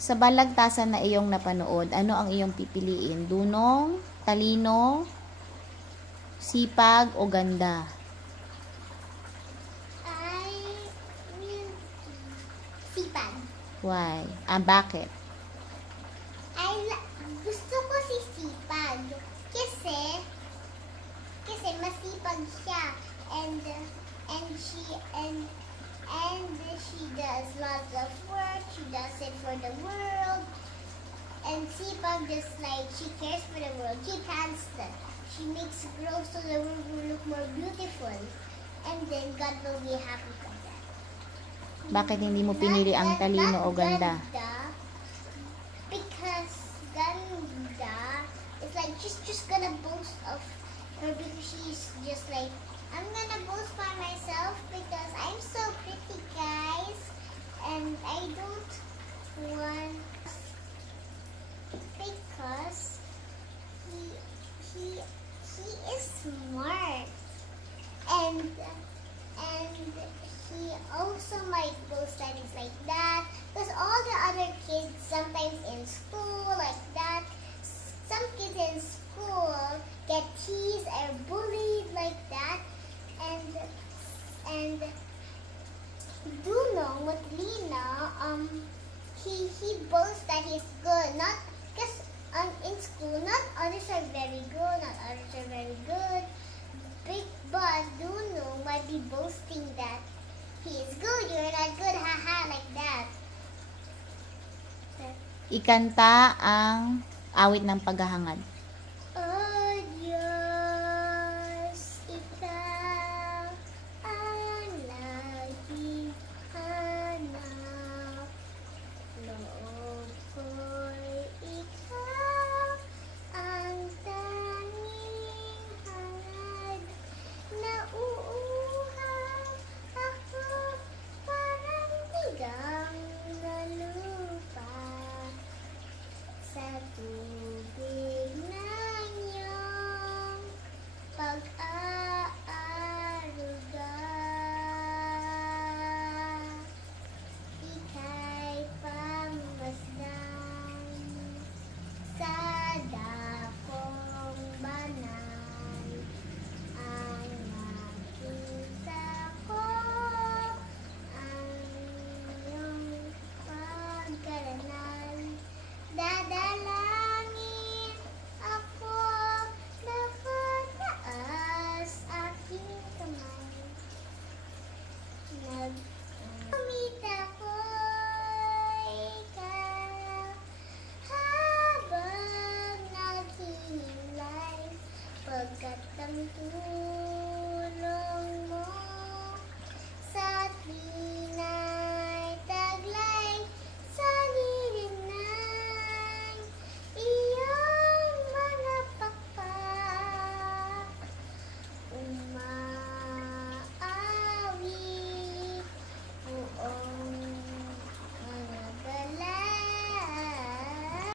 Sa balagtasan na iyong napanood, ano ang iyong pipiliin? Dunong, talino, sipag, o ganda? Sipag. Why? Bakit? Gusto ko si Sipag. Kasi masipag siya. And she does lots of work. She does it for the world. And Sipag just like she cares for the world. She plants them. She makes grow so the world will look more beautiful. And then God will be happy for that. Bakit hindi mo pinili ang talino o ganda? Because ganda is like she's just gonna boast of her because she's just like, I'm gonna boast by myself because I'm so pretty, guys, and I don't want because he is smart and he also might boast that he's like that because all the other kids sometimes in school like that, some kids in school get teased or bullied like that, and Dunong with Lina, he boasts that he's good, not because in school not others are very good, not others are very good, but Dunong might be boasting that he is good, you're not good, haha, like that. Ikanta ang awit ng paghahangad.